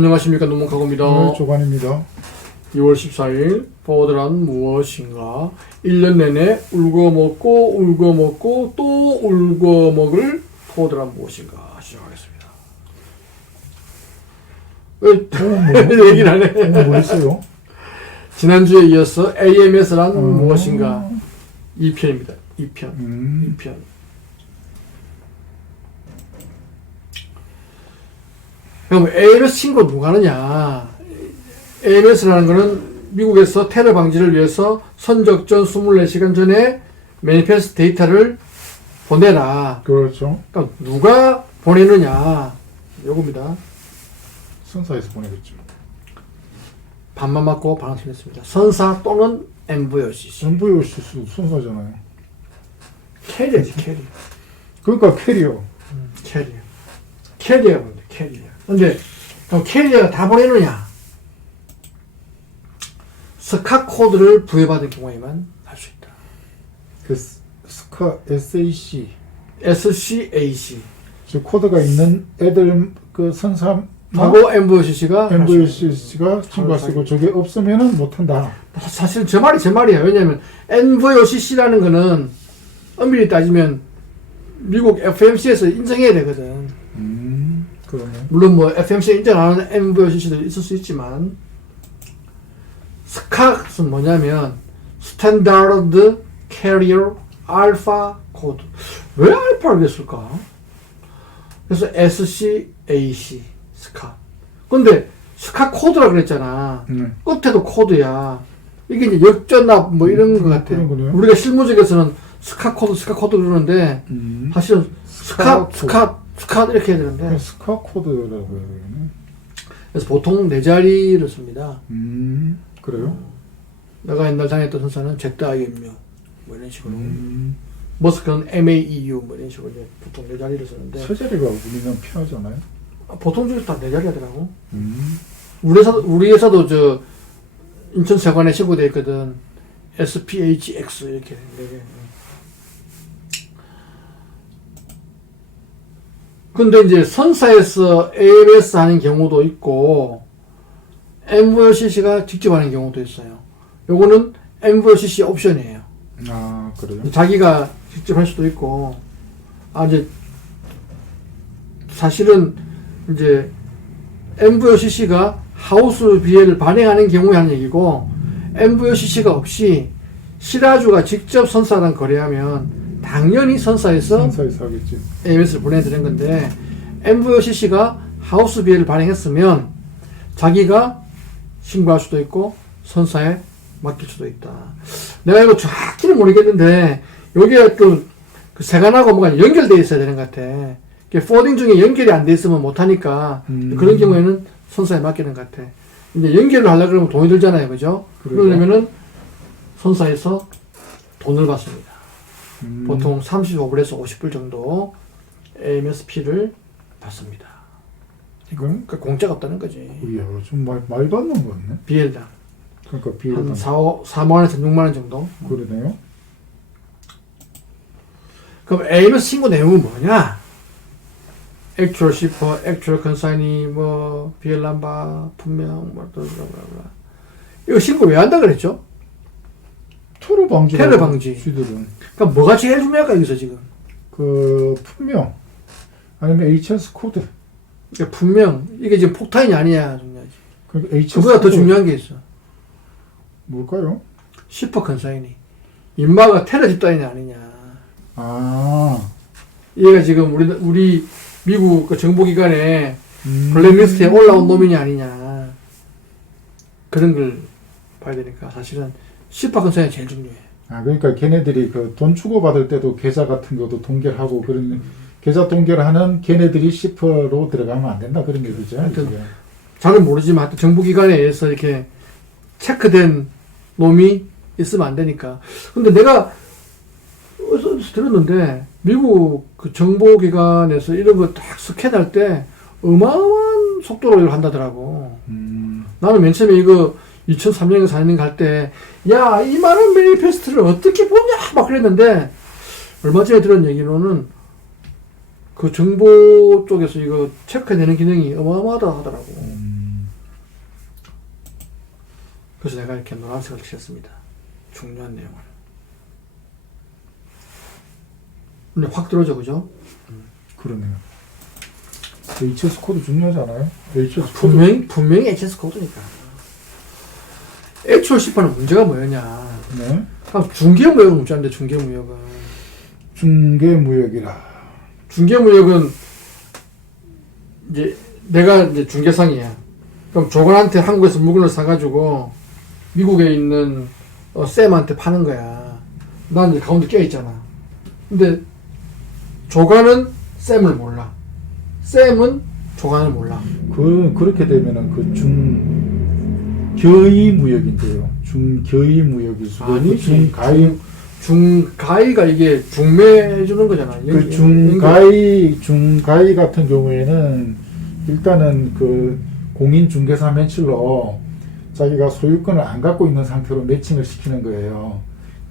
안녕하십니까, 노문카고입니다. 조관입니다. 2월 14일 포워드란 무엇인가? 1년 내내 울고먹고 또 울고먹을 포워드란 무엇인가? 시작하겠습니다. 얘기를 안 해. 뭐 했어요? 지난주에 이어서 AMS란 무엇인가? 2편입니다. 2편. 그럼 AMS 친구 누가 하느냐? AMS라는 거는 미국에서 테러 방지를 위해서 선적전 24시간 전에 매니페스트 데이터를 보내라. 그렇죠. 그러니까 누가 보내느냐? 요겁니다. 선사에서 보내겠죠. 반만 맞고 반은 틀렸습니다. 선사 또는 MVOCC. MVOCC도 선사잖아요. 캐리어지, 캐리어. 그러니까 캐리어. 캐리어가 뭔데, 캐리어. 근데, 그럼 캐리어가 다 보내느냐? 스카 코드를 부여받은 경우에만 할 수 있다. 그 스카 SAC. SCAC. 저 코드가 있는 애들 그 선사 하고 MVOCC가 MVOCC가 친구가 쓰고 저게 없으면은 못한다. 사실 제 말이 제 말이야. 왜냐면 MVOCC라는 거는 엄밀히 따지면 미국 FMC에서 인정해야 되거든. 그러네. 물론 뭐 FMC에 인정 안 하는 MVOCC도 있을 수 있지만 스카는 뭐냐면 스탠다드 캐리어 알파 코드. 왜 알파를 했을까? 그래서 SCAC 스카. 근데 스카 코드라 그랬잖아. 끝에도 코드야. 이게 이제 역전압 뭐 이런 거 같아. 우리가 실무적에서는 스카 코드 그러는데 사실은 스카 이렇게 해야 되는데. 스카 코드라고 해야 되겠네. 그래서 보통 네 자리를 씁니다. 그래요? 내가 옛날 다녔던 선사는 ZIMU 뭐 이런 식으로. 머스크는 MAEU 뭐 이런 식으로 이제 보통 네 자리를 쓰는데. 세 자리가 우리는 필요하잖아요. 보통 중에서 다 네 자리 하더라고. 우리 회사도 저 인천 세관에 신고되어 있거든. SPHX 이렇게 네 개. 근데 이제 선사에서 AMS 하는 경우도 있고 MVOCC가 직접 하는 경우도 있어요. 요거는 MVOCC 옵션이에요. 아, 그래요? 자기가 직접 할 수도 있고, 이제 사실은 이제 MVOCC가 하우스 BL을 발행하는 경우에 하는 얘기고, MVOCC가 없이 실화주가 직접 선사랑 거래하면 당연히 선사에서 하겠지. AMS를 보내드리는 건데, MVOCC가 하우스 BL을 발행했으면 자기가 신고할 수도 있고 선사에 맡길 수도 있다. 내가 이거 정확히는 모르겠는데 여기에 또 그 세관하고 뭐가 연결되어 있어야 되는 것 같아. 포딩 중에 연결이 안 돼 있으면 못하니까 그런 경우에는 선사에 맡기는 것 같아. 이제 연결을 하려고 그러면 돈이 들잖아요. 그죠? 그러려면은 선사에서 돈을 받습니다. 보통 35불에서 50불 정도 AMSP를 받습니다. 이건? 그러니까 공짜가 없다는 거지. 이야, 좀 많이 받는 거 같네. BL당. 그러니까 한 4만원에서 6만원 정도. 그러네요. 그럼 AMS 신고 내용은 뭐냐? Actual Shipper, Actual Consignee, 뭐 BL 넘버, 분명, 뭐 블라블라블라. 이거 신고 왜 한다 그랬죠? 테러 방지. 테러 방지. 쥐들은. 그러니까 뭐가 제일 중요할까 여기서 지금? 그 분명 아니면 HS 코드. 그러니까 분명 이게 지금 폭탄이 아니야 중요하지. 그러니까 HS 그보다 더 중요한 게 있어. 뭘까요? Shipper Consignee. 인마가 테러 집단이 아니냐. 얘가 지금 우리 미국 그 정보기관에 블랙리스트에 올라온 놈이냐 아니냐. 그런 걸 봐야 되니까 사실은 Shipper Consignee가 제일 중요해. 그러니까 걔네들이 그 돈 주고받을 때도 계좌 같은 것도 동결하고 그런 계좌 동결하는 걔네들이 시퍼로 들어가면 안 된다 그런 얘기죠. 잘은 모르지만 하여튼 정보기관에 의해서 이렇게 체크된 놈이 있으면 안 되니까. 근데 내가 어디서 들었는데 미국 그 정보기관에서 이런 거 딱 스캔할 때 어마어마한 속도로 이걸 한다더라고. 나는 맨 처음에 이거 2003년에 4년 갈 때, 야, 이 많은 매니페스트를 어떻게 보냐! 막 그랬는데, 얼마 전에 들은 얘기로는, 그 정보 쪽에서 이거 체크해내는 기능이 어마어마하다 하더라고. 그래서 내가 이렇게 노란색을 칠했습니다. 중요한 내용을. 근데 확 들어오죠, 그죠? 그러네요. HS 코드 중요하지 않아요? HS 코드. 분명히 HS 코드니까. 액츄얼 시퍼는 문제가 뭐였냐. 네. 중개무역은 문제인데, 중개무역은. 중개무역이라. 중개무역은, 이제, 내가 이제 중개상이야. 그럼 조건한테 한국에서 물건을 사가지고, 미국에 있는, 쌤한테 파는 거야. 난 이제 가운데 껴있잖아. 근데, 조간은 쌤을 몰라. 쌤은 조간을 몰라. 그렇게 되면은 겨의 무역인데요. 중겨의 수준이 중가이가 이게 중매해주는 거잖아. 그 중가이 같은 경우에는 일단은 그 공인중개사 매출로 자기가 소유권을 안 갖고 있는 상태로 매칭을 시키는 거예요.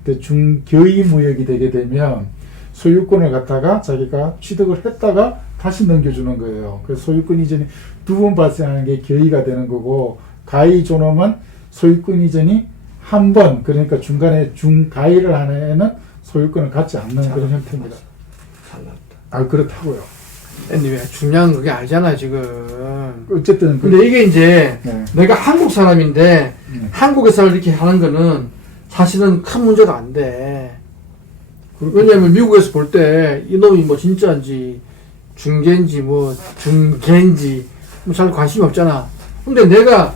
근데 중겨의 무역이 되게 되면 소유권을 갖다가 자기가 취득을 했다가 다시 넘겨주는 거예요. 그래서 소유권 이전이 두 번 발생하는 게 겨의가 되는 거고, 가의 존엄은 소유권 이전이 한 번, 그러니까 중간에 중가의를 하는 애는 소유권을 갖지 않는 그런 형태입니다. 잘났다. 그렇다고요. anyway, 중요한 그게 알잖아, 지금. 어쨌든. 근데 이게 이제, 네. 내가 한국 사람인데, 한국에서 이렇게 하는 거는 사실은 큰 문제가 안 돼. 왜냐면 미국에서 볼 때, 이놈이 뭐 진짜인지, 중개인지, 뭐, 중개인지, 뭐 잘 관심이 없잖아. 근데 내가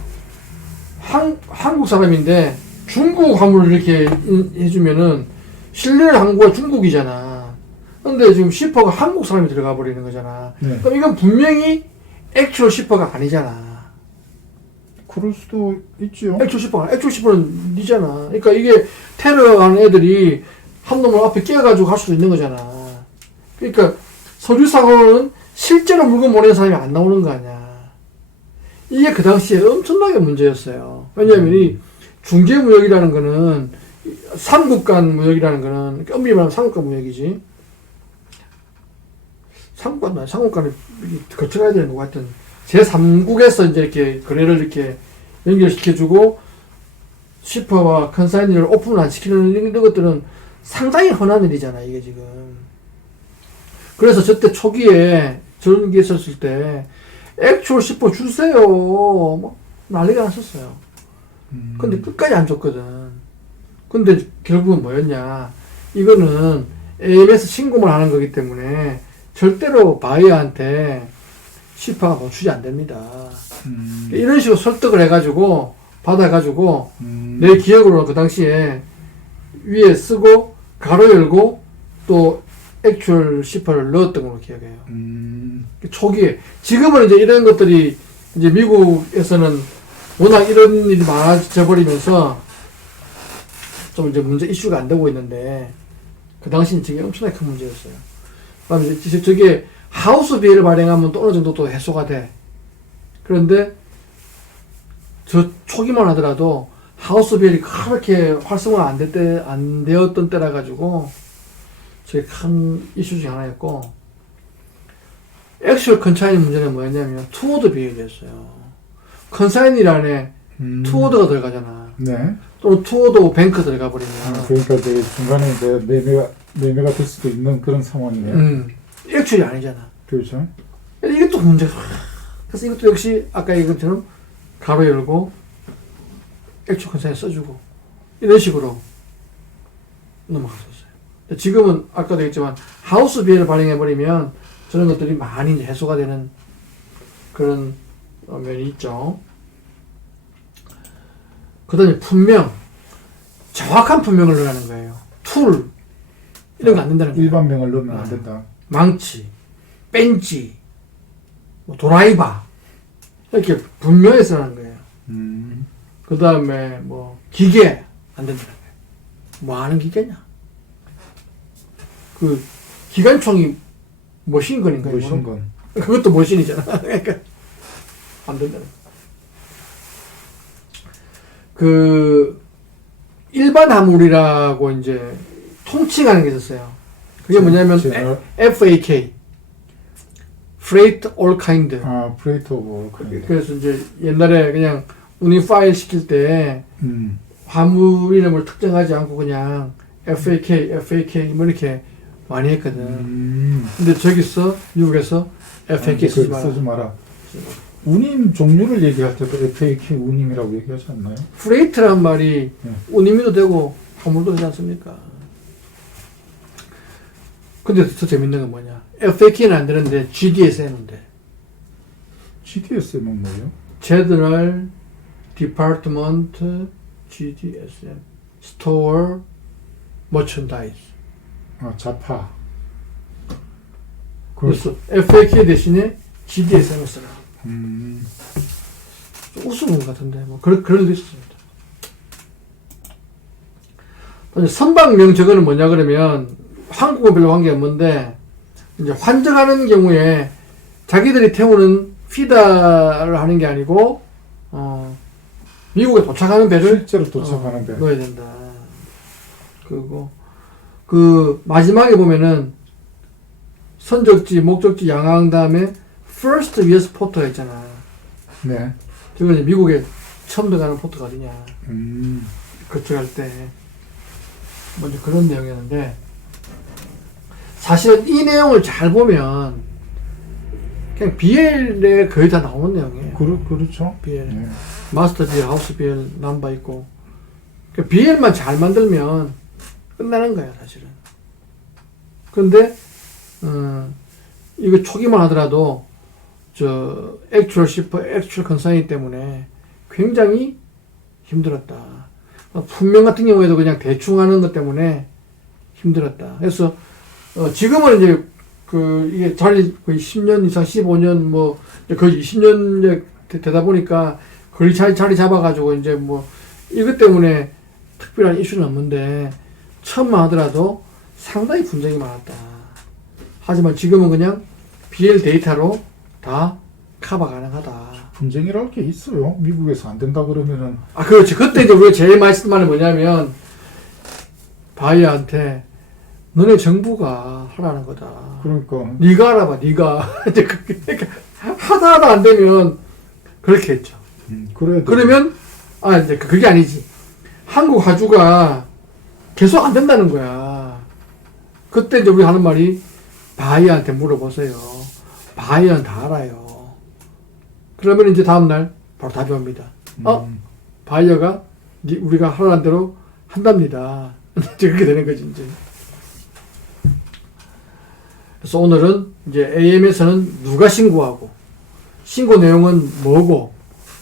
한국 사람인데, 중국 화물을 이렇게 해주면은, 실내를 한국과 중국이잖아. 근데 지금 시퍼가 한국 사람이 들어가 버리는 거잖아. 네. 그럼 이건 분명히 액츄얼 시퍼가 아니잖아. 그럴 수도 있지요. 액츄얼 시퍼는 니잖아. 그러니까 이게 테러하는 애들이 한 놈을 앞에 끼어가지고 갈 수도 있는 거잖아. 그러니까 서류상으로는 실제로 물건 보내는 사람이 안 나오는 거 아니야. 이게 그 당시에 엄청나게 문제였어요. 왜냐하면 이 중개무역이라는 거는 삼국 간 무역이라는 거는 엄밀히 말하면 삼국 간 무역이지. 삼국간은 거쳐가야 되는 거 같은. 제3국에서 이제 이렇게 거래를 이렇게 연결시켜주고 시퍼와 컨사이너를 오픈을 안 시키는 이런 것들은 상당히 흔한 일이잖아, 이게 지금. 그래서 저때 초기에 저런 게 있었을 때 액츄얼 시퍼 주세요. 뭐 난리가 났었어요. 근데 끝까지 안 줬거든. 근데 결국은 뭐였냐. 이거는 AMS 신고만 하는 거기 때문에 절대로 바이어한테 시퍼가 노출이 안 됩니다. 이런 식으로 설득을 해가지고 받아가지고 내 기억으로는 그 당시에 위에 쓰고 가로 열고 또 액츄얼 시퍼를 넣었던 걸로 기억해요. 초기에. 지금은 이제 이런 것들이 이제 미국에서는 워낙 이런 일이 많아져 버리면서 좀 이제 문제 이슈가 안 되고 있는데 그 당시는 되게 엄청나게 큰 문제였어요. 그다음에 이제 저게 하우스 비해를 발행하면 또 어느 정도 또 해소가 돼. 그런데 저 초기만 하더라도 하우스 비엘이 그렇게 활성화 안 되었던 때라 가지고 제일 큰 이슈 중에 하나였고, 액츄얼 컨사인 문제는 뭐였냐면 투어드 비엘이었어요. 컨사인이라는 투어드가 들어가잖아. 네. 또 투어드 뱅크 들어가 버리면. 그러니까 이제 중간에 이제 매매가 될 수도 있는 그런 상황이네요. 액츄얼이 아니잖아. 그렇죠. 이것도 문제가. 그래서 이것도 역시 아까 얘기한 것처럼 가로 열고 액츄얼 컨사인 써주고 이런 식으로 넘어갔었어요. 지금은 아까도 얘기했지만 하우스 비엘을 발행해버리면 저런 것들이 많이 이제 해소가 되는 그런 면이 있죠. 그 다음에 품명. 정확한 품명을 넣으라는 거예요. 툴. 이런 거 안 된다는 거예요. 일반명을 넣으면 안 된다. 망치, 벤치, 뭐 도라이바. 이렇게 분명히 쓰라는 거예요. 그 다음에 뭐 기계. 안 된다는 거예요. 뭐 하는 기계냐? 그 기관총이 머신건인가요? 머신건. 그것도 머신이잖아. 그러니까 안 된다는. 그 일반 화물이라고 이제 통칭하는 게 있었어요. 그게 뭐냐면 FAK, Freight All Kind. Freight of All Kind. 그래서 이제 옛날에 그냥 운임 파일 시킬 때 음. 화물 이름을 특정하지 않고 그냥 FAK 뭐 이렇게 많이 했거든. 근데 저기서 미국에서 FAK 쓰지 마라. 쓰지 마라. 운임 종류를 얘기할 때도 FAK 운임이라고 얘기하지 않나요? 프레이트란 말이 네. 운임도 되고 화물도 되지 않습니까? 근데 더 재밌는 건 뭐냐? FAK는 안 되는데 GDSM은 돼. GDSM은 뭐예요? General Department GDSM Store Merchandise. 아, 자파. 그래서 FAK 대신에 GDSM을 쓰라. 음. 좀 우스운 것 같은데 뭐 그런 게 있었습니다. 선박명 저거는 뭐냐 그러면 한국은 별로 관계 없는데 이제 환전하는 경우에 자기들이 태우는 피다를 하는 게 아니고 미국에 도착하는 배를 실제로 도착하는 배. 넣어야 된다. 그리고 그 마지막에 보면은 선적지, 목적지 양항 다음에 first US 포트가 있잖아. 네. 저거 이제 미국에 처음 들어가는 포트가 어디냐. 거쳐갈 때 먼저 그런 내용이었는데 사실은 이 내용을 잘 보면 그냥 BL에 거의 다 나오는 내용이에요. 그렇죠. BL. 네. 마스터 BL, 하우스 BL, 남바 있고. 그러니까 BL만 잘 만들면 끝나는 거야, 사실은. 근데, 이거 초기만 하더라도, 액츄얼 시퍼, 액츄얼 컨사인 때문에 굉장히 힘들었다. 품명 같은 경우에도 그냥 대충 하는 것 때문에 힘들었다. 그래서, 지금은 이제, 이게 거의 10년 이상, 15년, 뭐, 거의 20년 되다 보니까, 거의 자리 잡아가지고, 이제 뭐, 이것 때문에 특별한 이슈는 없는데, 처음만 하더라도 상당히 분쟁이 많았다. 하지만 지금은 그냥 BL 데이터로 다 커버 가능하다. 분쟁이랄 게 있어요. 미국에서 안 된다 그러면은. 아, 그렇지. 그때 이제 우리가 제일 많이 쓰는 말은 뭐냐면, 바이어한테, 너네 정부가 하라는 거다. 그러니까. 네가 알아봐, 네가. 이제 그러니까 하다 안 되면 그렇게 했죠. 그러면 이제 그게 아니지. 한국 화주가 계속 안 된다는 거야. 그때 이제 우리 하는 말이 바이어한테 물어보세요. 바이어는 다 알아요. 그러면 이제 다음날 바로 답이 옵니다. 바이어가 우리가 하라는 대로 한답니다. 이제 그렇게 되는 거지, 이제. 그래서 오늘은 이제 AM에서는 누가 신고하고, 신고 내용은 뭐고,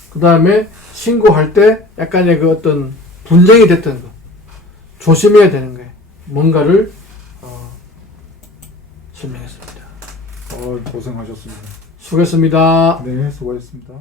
그 다음에 신고할 때 약간의 그 어떤 분쟁이 됐던 거, 조심해야 되는 거예요. 뭔가를 설명했습니다. 고생하셨습니다. 수고했습니다. 네, 수고하셨습니다.